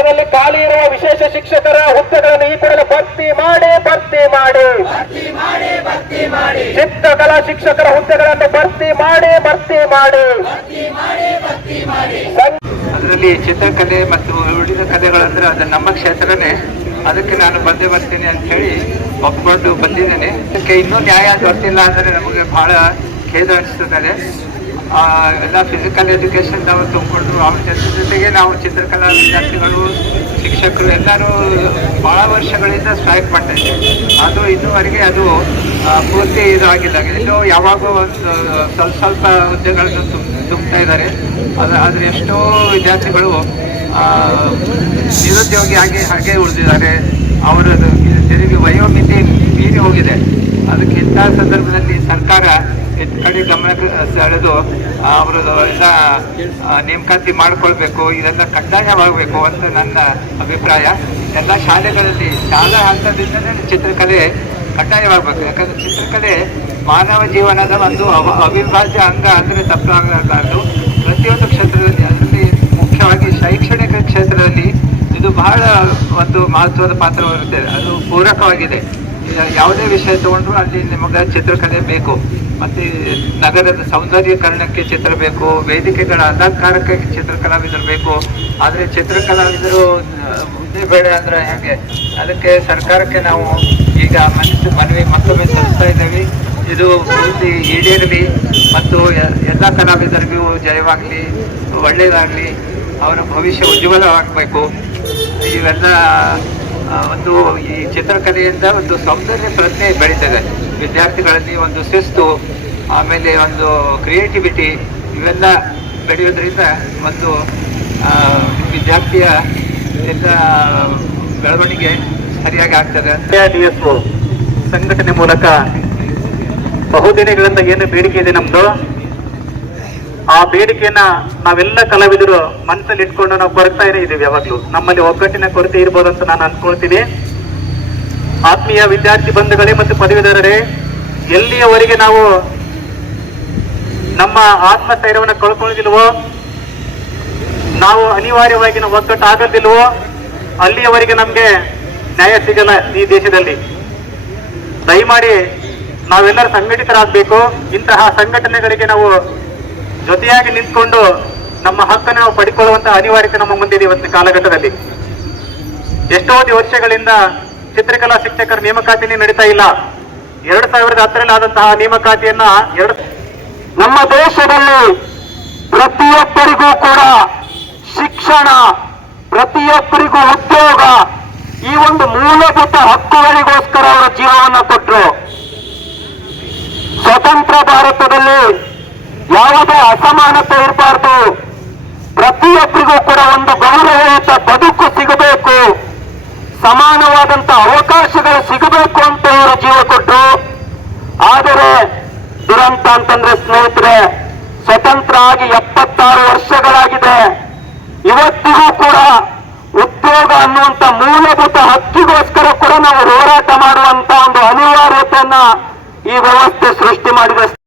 ರಾಜ್ಯದಲ್ಲಿ ಖಾಲಿ ಇರುವ ವಿಶೇಷ ಶಿಕ್ಷಕರ ಹುದ್ದೆಗಳನ್ನು ಈ ಕೂಡಲೇ ಭರ್ತಿ ಮಾಡಿ ಚಿತ್ರಕಲಾ ಶಿಕ್ಷಕರ ಹುದ್ದೆಗಳನ್ನು ಭರ್ತಿ ಮಾಡಿ ಅದರಲ್ಲಿ ಚಿತ್ರಕಲೆ ಮತ್ತು ಉಳಿದ ಕಲೆಗಳಂದ್ರೆ ಅದು ನಮ್ಮ ಕ್ಷೇತ್ರನೇ. ಅದಕ್ಕೆ ನಾನು ಬಂದೇ ಬರ್ತೀನಿ ಅಂತ ಹೇಳಿ ಒಪ್ಕೊಂಡು ಬಂದಿದ್ದೇನೆ. ಅದಕ್ಕೆ ಇನ್ನೂ ನ್ಯಾಯ ದೊರೆತಿಲ್ಲ ಅಂದರೆ ನಮಗೆ ಬಹಳ ಖೇದ ಅನಿಸ್ತದೆ. ಎಲ್ಲ ಫಿಸಿಕಲ್ ಎಜುಕೇಷನ್ ನಾವು ತುಂಬಿಕೊಂಡು ಅವ್ರ ಜೊತೆಗೆ ನಾವು ಚಿತ್ರಕಲಾ ವಿದ್ಯಾರ್ಥಿಗಳು ಶಿಕ್ಷಕರು ಎಲ್ಲರೂ ಭಾಳ ವರ್ಷಗಳಿಂದ ಸ್ಟ್ರೈಕ್ ಮಾಡ್ತಾ ಇದ್ದೀವಿ. ಅದು ಇನ್ನೂವರೆಗೆ ಅದು ಪೂರ್ತಿ ಇದಾಗಿಲ್ಲ. ಇನ್ನೂ ಯಾವಾಗಲೂ ಒಂದು ಸ್ವಲ್ಪ ಹುದ್ದೆಗಳನ್ನು ತುಂಬ್ತಾ ಇದ್ದಾರೆ. ಆದರೆ ಎಷ್ಟೋ ವಿದ್ಯಾರ್ಥಿಗಳು ನಿರುದ್ಯೋಗಿ ಹಾಗೆ ಉಳಿದಿದ್ದಾರೆ. ಅವರ ತೆರಿಗೆ ವಯೋಮಿತಿ ಮೀರಿ ಹೋಗಿದೆ. ಅದಕ್ಕೆ ಇಂಥ ಸಂದರ್ಭದಲ್ಲಿ ಸರ್ಕಾರ ಕಡೆ ಗಮನ ಸೆಳೆದು ಅವರದ್ದು ಎಲ್ಲ ನೇಮಕಾತಿ ಮಾಡಿಕೊಳ್ಬೇಕು, ಇದೆಲ್ಲ ಕಡ್ಡಾಯವಾಗಬೇಕು ಅಂತ ನನ್ನ ಅಭಿಪ್ರಾಯ. ಎಲ್ಲ ಶಾಲಾ ಹಂತದಿಂದಲೇ ಚಿತ್ರಕಲೆ ಕಡ್ಡಾಯವಾಗಬೇಕು. ಯಾಕಂದರೆ ಚಿತ್ರಕಲೆ ಮಾನವ ಜೀವನದ ಒಂದು ಅವಿಭಾಜ್ಯ ಅಂಗ ಅಂದರೆ ತಪ್ಪಾಗಲಾರದು. ಪ್ರತಿಯೊಂದು ಕ್ಷೇತ್ರದಲ್ಲಿ, ಅದರಲ್ಲಿ ಮುಖ್ಯವಾಗಿ ಶೈಕ್ಷಣಿಕ ಕ್ಷೇತ್ರದಲ್ಲಿ ಇದು ಬಹಳ ಒಂದು ಮಹತ್ವದ ಪಾತ್ರವಿರುತ್ತದೆ. ಅದು ಪೂರಕವಾಗಿದೆ. ಯಾವುದೇ ವಿಷಯ ತಗೊಂಡ್ರು ಅಲ್ಲಿ ನಿಮಗೆ ಚಿತ್ರಕಲೆ ಬೇಕು. ಮತ್ತು ನಗರದ ಸೌಂದರ್ಯೀಕರಣಕ್ಕೆ ಚಿತ್ರ ಬೇಕು, ವೇದಿಕೆಗಳ ಅಲಂಕಾರಕ್ಕೆ ಚಿತ್ರಕಲಾವಿದರು ಬೇಕು. ಆದರೆ ಚಿತ್ರಕಲಾವಿದರು ಹುದ್ದೆ ಬೇಡ ಅಂದರೆ ಹೇಗೆ? ಅದಕ್ಕೆ ಸರ್ಕಾರಕ್ಕೆ ನಾವು ಈಗ ಮನವಿ ಮತ್ತೊಮ್ಮೆ ಸಲ್ಲಿಸ್ತಾ ಇದ್ದೇವೆ. ಇದು ಪೂರ್ತಿ ಈಡೇರಲಿ ಮತ್ತು ಎಲ್ಲ ಕಲಾವಿದರಿಗೂ ಜಯವಾಗಲಿ, ಒಳ್ಳೆಯದಾಗಲಿ, ಅವರ ಭವಿಷ್ಯ ಉಜ್ವಲವಾಗಬೇಕು. ಇವೆಲ್ಲ ಒಂದು ಈ ಚಿತ್ರಕಲೆಯಿಂದ ಒಂದು ಸೌಂದರ್ಯ ಪ್ರಜ್ಞೆ ಬೆಳೀತದೆ ವಿದ್ಯಾರ್ಥಿಗಳಲ್ಲಿ. ಒಂದು ಶಿಸ್ತು, ಆಮೇಲೆ ಒಂದು ಕ್ರಿಯೇಟಿವಿಟಿ, ಇವೆಲ್ಲ ಬೆಳೆಯೋದ್ರಿಂದ ಒಂದು ವಿದ್ಯಾರ್ಥಿಯ ಎಲ್ಲ ಬೆಳವಣಿಗೆ ಸರಿಯಾಗಿ ಆಗ್ತದೆ. DSO ಸಂಘಟನೆ ಮೂಲಕ ಬಹುದಿನಗಳಿಂದ ಏನು ಬೇಡಿಕೆ ಇದೆ ನಮ್ದು, ಆ ಬೇಡಿಕೆಯನ್ನ ನಾವೆಲ್ಲ ಕಲಾವಿದರು ಮನಸ್ಸಲ್ಲಿ ಇಟ್ಕೊಂಡು ನಾವು ಕೊರಗ್ತಾನೆ ಇದ್ದೀವಿ. ಯಾವಾಗಲೂ ನಮ್ಮಲ್ಲಿ ಒಗ್ಗಟ್ಟಿನ ಕೊರತೆ ಇರ್ಬೋದು ಅಂತ ನಾನು ಅನ್ಕೊಳ್ತೀನಿ. ಆತ್ಮೀಯ ವಿದ್ಯಾರ್ಥಿ ಬಂಧುಗಳೇ ಮತ್ತು ಪದವೀಧರರೇ, ಎಲ್ಲಿಯವರೆಗೆ ನಾವು ನಮ್ಮ ಆತ್ಮಸ್ಥೈರ್ಯವನ್ನು ಕಳ್ಕೊಳ್ಳೋದಿಲ್ವೋ, ನಾವು ಅನಿವಾರ್ಯವಾಗಿ ನಾವು ಒಗ್ಗಟ್ಟಾಗೋದಿಲ್ವೋ, ಅಲ್ಲಿಯವರೆಗೆ ನಮಗೆ ನ್ಯಾಯ ಸಿಗಲ್ಲ ಈ ದೇಶದಲ್ಲಿ. ದಯಮಾಡಿ ನಾವೆಲ್ಲರೂ ಸಂಘಟಿತರಾಗಬೇಕು. ಇಂತಹ ಸಂಘಟನೆಗಳಿಗೆ ನಾವು ಜೊತೆಯಾಗಿ ನಿಂತ್ಕೊಂಡು ನಮ್ಮ ಹಕ್ಕನ್ನು ನಾವು ಪಡಿಕೊಳ್ಳುವಂತಹ ಅನಿವಾರ್ಯತೆ ನಮ್ಮ ಮುಂದಿದೆ ಇವತ್ತಿನ ಕಾಲಘಟ್ಟದಲ್ಲಿ. ಎಷ್ಟೋ ವರ್ಷಗಳಿಂದ ಚಿತ್ರಕಲಾ ಶಿಕ್ಷಕರ ನೇಮಕಾತಿನೇ ನಡೀತಾ ಇಲ್ಲ. 2010ರಲ್ಲಿ ಆದಂತಹ ನೇಮಕಾತಿಯನ್ನ ನಮ್ಮ ದೇಶದಲ್ಲಿ ಪ್ರತಿಯೊಬ್ಬರಿಗೂ ಕೂಡ ಶಿಕ್ಷಣ, ಪ್ರತಿಯೊಬ್ಬರಿಗೂ ಉದ್ಯೋಗ, ಈ ಒಂದು ಮೂಲಭೂತ ಹಕ್ಕುಗಳಿಗೋಸ್ಕರ ಅವರ ಜೀವವನ್ನು ಕೊಟ್ಟರು. ಸ್ವತಂತ್ರ ಭಾರತದಲ್ಲಿ ಯಾವುದೇ ಅಸಮಾನತೆ ಇರಬಾರ್ದು. ಪ್ರತಿಯೊಬ್ಬರಿಗೂ ಕೂಡ ಒಂದು ಗೌರವಯುತ ಬದುಕು ಸಿಗಬೇಕು, ಸಮಾನವಾದಂತ ಅವಕಾಶಗಳು ಸಿಗಬೇಕು ಅಂತ ಅವರು ಜೀವ ಕೊಟ್ಟರು. ಆದರೆ ದುರಂತ ಅಂತಂದ್ರೆ ಸ್ನೇಹಿತರೆ, ಸ್ವತಂತ್ರ ಆಗಿ 76 ವರ್ಷಗಳಾಗಿದೆ. ಇವತ್ತಿಗೂ ಕೂಡ ಉದ್ಯೋಗ ಅನ್ನುವಂತ ಮೂಲಭೂತ ಹಕ್ಕಿಗೋಸ್ಕರ ಕೂಡ ನಾವು ಹೋರಾಟ ಮಾಡುವಂತ ಒಂದು ಅನಿವಾರ್ಯತೆಯನ್ನ ಈ ವ್ಯವಸ್ಥೆ ಸೃಷ್ಟಿ ಮಾಡಿದೆ.